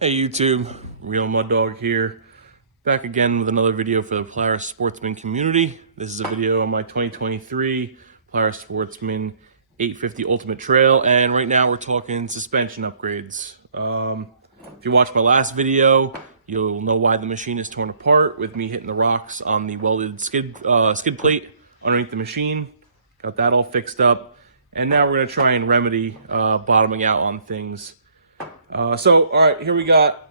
Hey YouTube, Real Mud Dog here, back again with another video for the Polaris Sportsman community. This is a video on my 2023 Polaris Sportsman 850 Ultimate Trail, and right now we're talking suspension upgrades. If you watched my last video, you'll know why the machine is torn apart with me hitting the rocks on the welded skid plate underneath the machine. Got that all fixed up, and now we're going to try and remedy bottoming out on things. All right, here we got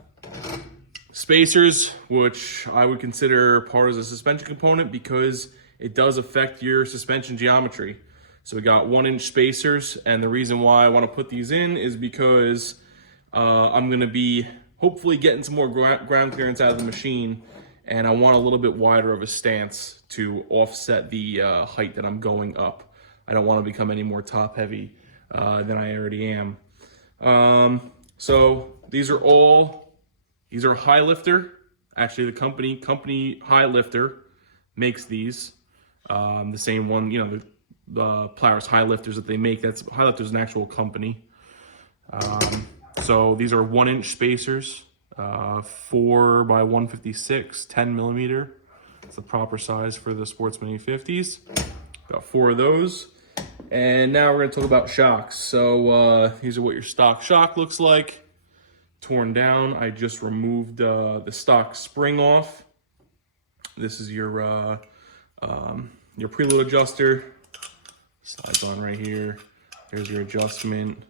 spacers, which I would consider part of the suspension component because it does affect your suspension geometry. So we got 1-inch spacers, and the reason why I want to put these in is because I'm going to be hopefully getting some more ground clearance out of the machine, and I want a little bit wider of a stance to offset the height that I'm going up. I don't want to become any more top heavy than I already am. So these are high lifter. Actually, the company high lifter makes these. The same one, you know, the Polaris high lifters that they make. That's high lifter is an actual company. So these are 1-inch spacers, 4 by 156, 10 millimeter. It's the proper size for the Sportsman 850s. Got 4 of those. And now we're going to talk about shocks. So these are what your stock shock looks like. Torn down. I just removed the stock spring off. This is your preload adjuster. Slides on right here. There's your adjustment.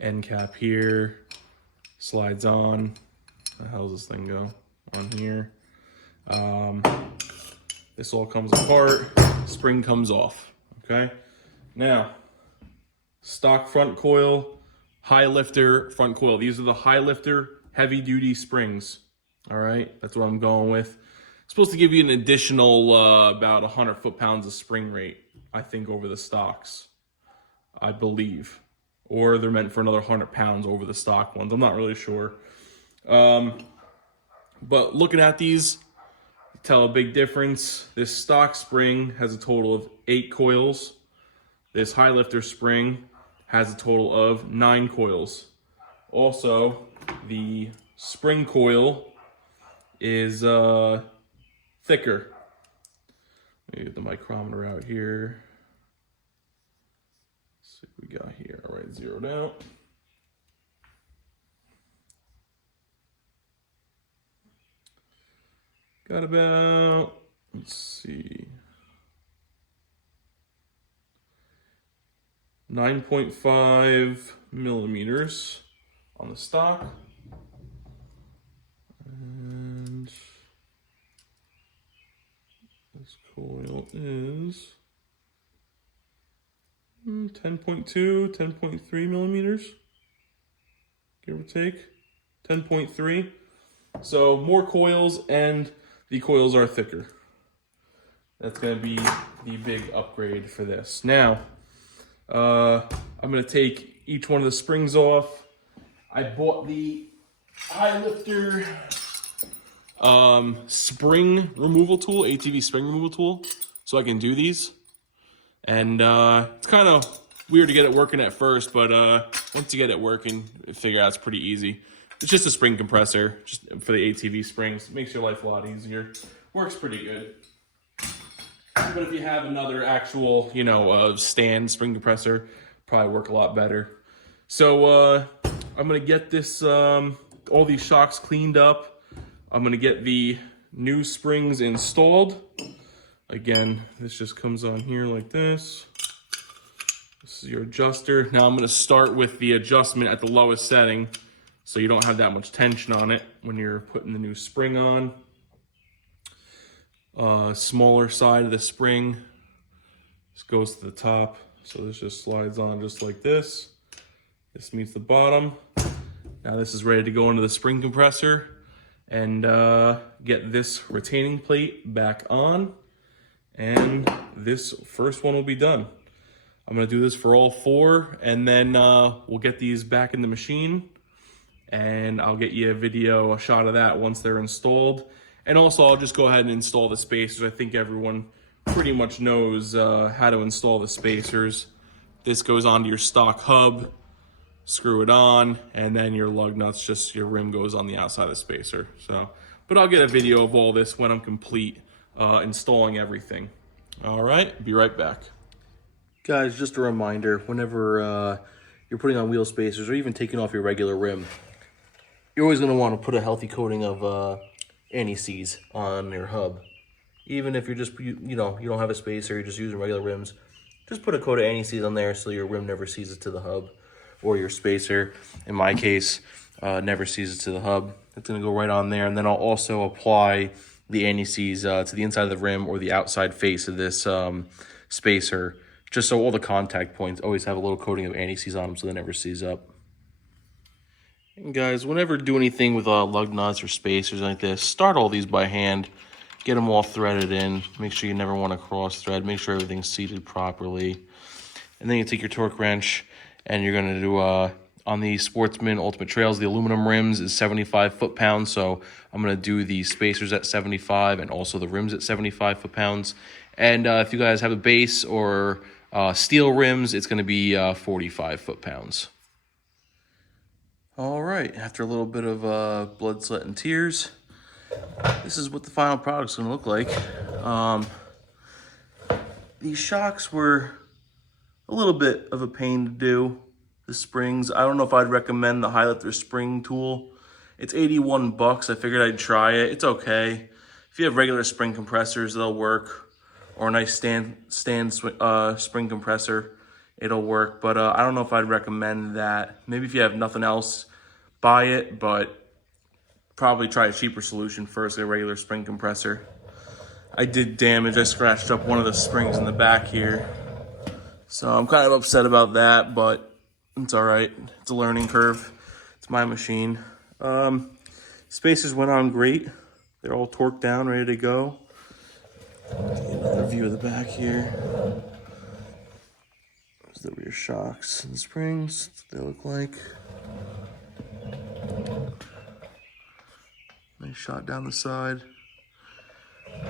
End cap here. Slides on. Where the hell does this thing go? On here. This all comes apart. Spring comes off. Okay. Now, stock front coil, high lifter front coil. These are the high lifter heavy duty springs. All right, that's what I'm going with. It's supposed to give you an additional about 100 foot-pounds of spring rate, I think, over the stocks, I believe. Or they're meant for another 100 pounds over the stock ones. I'm not really sure. But looking at these, tell a big difference. This stock spring has a total of 8 coils. This high lifter spring has a total of 9 coils. Also, the spring coil is thicker. Let me get the micrometer out here. Let's see what we got here. All right, zeroed out. Got about, let's see, 9.5 millimeters on the stock. And this coil is 10.2, 10.3 millimeters, give or take, 10.3. So more coils, and the coils are thicker. That's going to be the big upgrade for this. Now, I'm going to take each one of the springs off. I bought the high lifter spring removal tool, ATV spring removal tool, so I can do these. And it's kind of weird to get it working at first, but once you get it working, you figure out it's pretty easy. It's just a spring compressor, just for the ATV springs. It makes your life a lot easier. Works pretty good. But if you have another actual, you know, stand spring compressor, probably work a lot better. So I'm gonna get this, all these shocks cleaned up. I'm gonna get the new springs installed. Again, this just comes on here like this. This is your adjuster. Now I'm gonna start with the adjustment at the lowest setting, so you don't have that much tension on it when you're putting the new spring on. Smaller side of the spring, this goes to the top, so this just slides on just like this. This meets the bottom. Now this is ready to go into the spring compressor and get this retaining plate back on, and this first one will be done. I'm gonna do this for all 4, and then we'll get these back in the machine, and I'll get you a shot of that once they're installed. And also, I'll just go ahead and install the spacers. I think everyone pretty much knows how to install the spacers. This goes onto your stock hub. screw it on, and then your lug nuts, just your rim goes on the outside of the spacer. So, but I'll get a video of all this when I'm complete installing everything. All right, be right back. Guys, just a reminder, whenever you're putting on wheel spacers or even taking off your regular rim, you're always going to want to put a healthy coating of anti-seize on your hub. Even if you're just, you don't have a spacer, you're just using regular rims, just put a coat of anti-seize on there so your rim never seizes to the hub, or your spacer, in my case, never seizes to the hub. It's going to go right on there, and then I'll also apply the anti-seize to the inside of the rim or the outside face of this spacer, just so all the contact points always have a little coating of anti-seize on them so they never seize up. And guys, whenever do anything with lug nuts or spacers like this, start all these by hand. Get them all threaded in. Make sure you never want to cross thread. Make sure everything's seated properly. And then you take your torque wrench and you're going to do, on the Sportsman Ultimate Trails, the aluminum rims is 75 foot-pounds. So I'm going to do the spacers at 75 and also the rims at 75 foot-pounds. And if you guys have a base or steel rims, it's going to be 45 foot-pounds. All right, after a little bit of blood, sweat, and tears, this is what the final product's gonna look like. These shocks were a little bit of a pain to do. The springs, I don't know if I'd recommend the Highlifter spring tool. It's 81 bucks. I figured I'd try it. It's okay. If you have regular spring compressors, they'll work, or a nice stand spring compressor, it'll work. But I don't know if I'd recommend that. Maybe if you have nothing else, buy it, but probably try a cheaper solution first, a regular spring compressor. I did damage. I scratched up one of the springs in the back here, so I'm kind of upset about that, but it's all right. It's a learning curve. It's my machine. Spacers went on great. They're all torqued down, ready to go. Another view of the back here. There's the rear shocks and springs. That's what they look like. Nice shot down the side.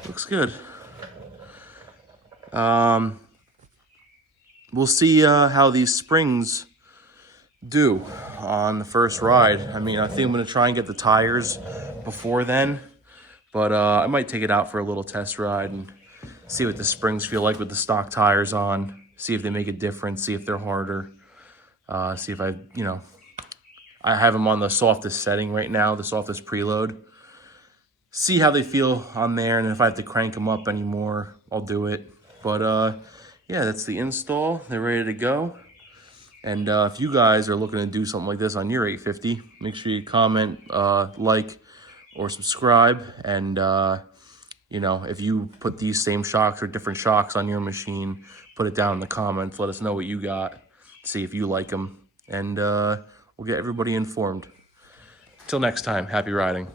Looks good. We'll see how these springs do on the first ride. I mean, I think I'm going to try and get the tires before then, but I might take it out for a little test ride and see what the springs feel like with the stock tires on, see if they make a difference, see if they're harder, see if I have them on the softest setting right now, the softest preload. See how they feel on there, and if I have to crank them up anymore, I'll do it. But yeah, that's the install. They're ready to go. And if you guys are looking to do something like this on your 850, make sure you comment, like, or subscribe. And if you put these same shocks or different shocks on your machine, put it down in the comments. Let us know what you got. See if you like them, and we'll get everybody informed. Till next time, happy riding.